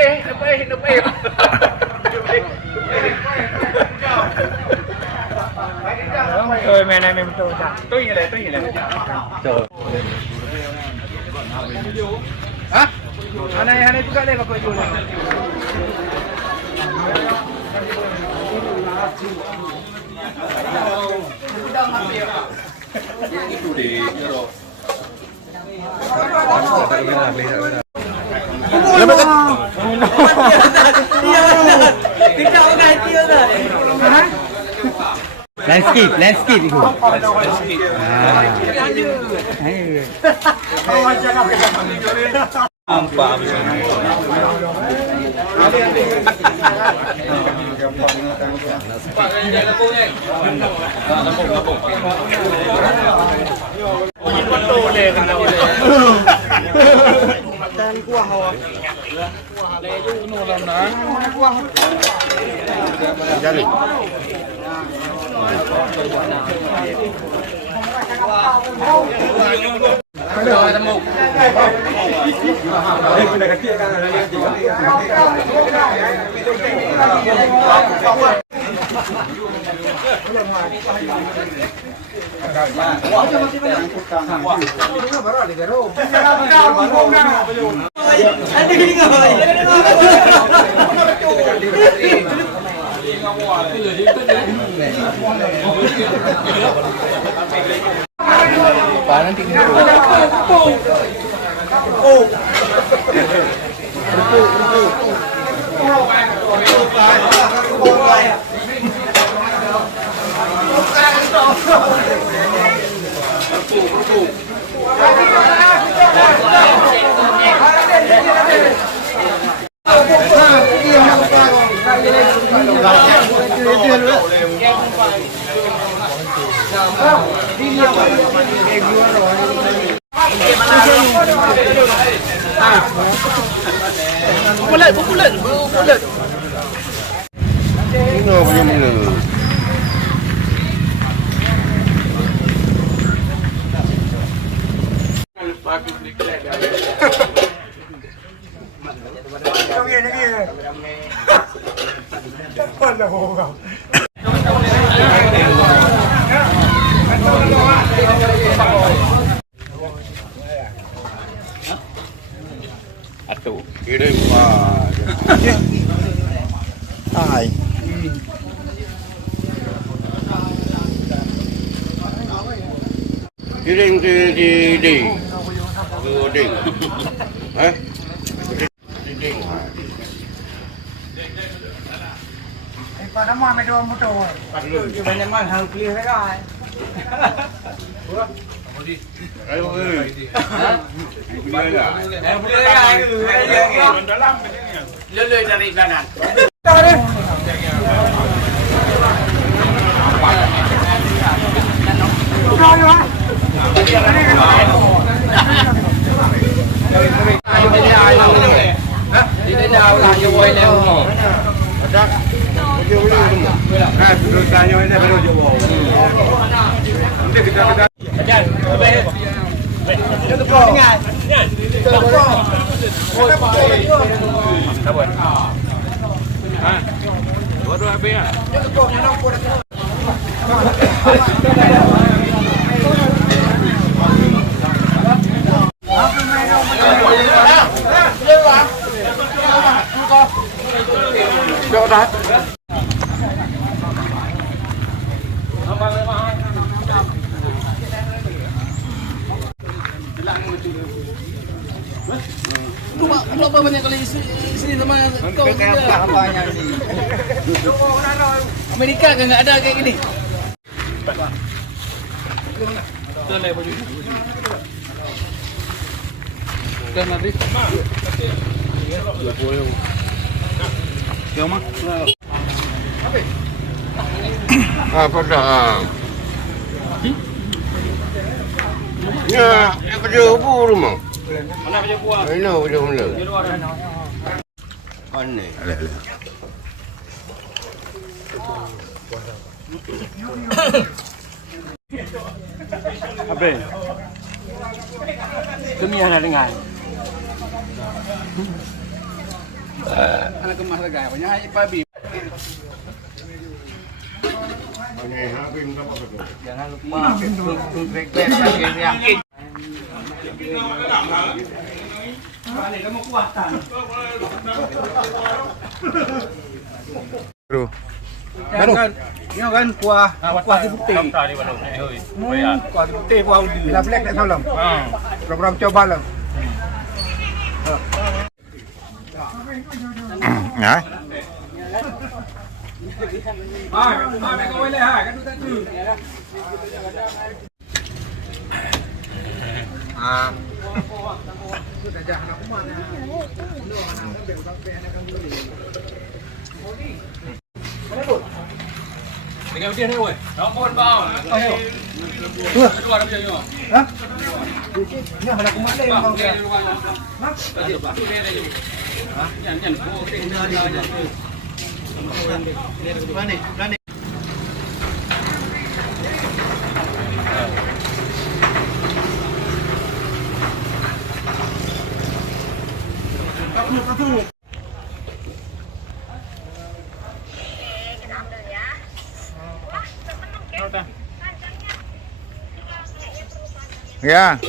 Lebih. Rồi mẹ này mình tôi gì này. Trời. Hah? Aneh juga deh kau jual. Itu di landscape itu. Jadi. Panas tinggi. Bulat. Ini macam ni. Atuh. Kirim Hai. Kirim di. Ding. Ding. Pada mah medo motor. Banyak mah hal clear kan. Ayo. Boleh cari kanan. Ini dah lah je boy leh. Ada. Nah, terus tanya ini baru jawab. Nanti kita Ajar, baik. Dua habis ya. Kenapa banyak kali isteri sama kau juga? Banyak ni. Amerika kan enggak ada kayak gini. Boleh baju. Dan nanti. Jom mah. apa dah? Ya, kerja apa rumah? Mana baju buah? Ini kerja mana? Di luar. Aneh. Apa? Demi anak dengan. Anak kemas lagi, banyak aja babi. Jangan lupa subscribe ya. Bro. Ini kan kuah putih. Kuah putih, kuah ubi. Bila black tak salam. Program coba lah. Hả? Mẹ có quay lại hả? Cái đứa ta trừ. Dengan dia ni oi. Nombor bau. Ayo. Dua dah punya. Ha? Ni hendak kumat leh kau. Ha? Yang ko Berani. Ya.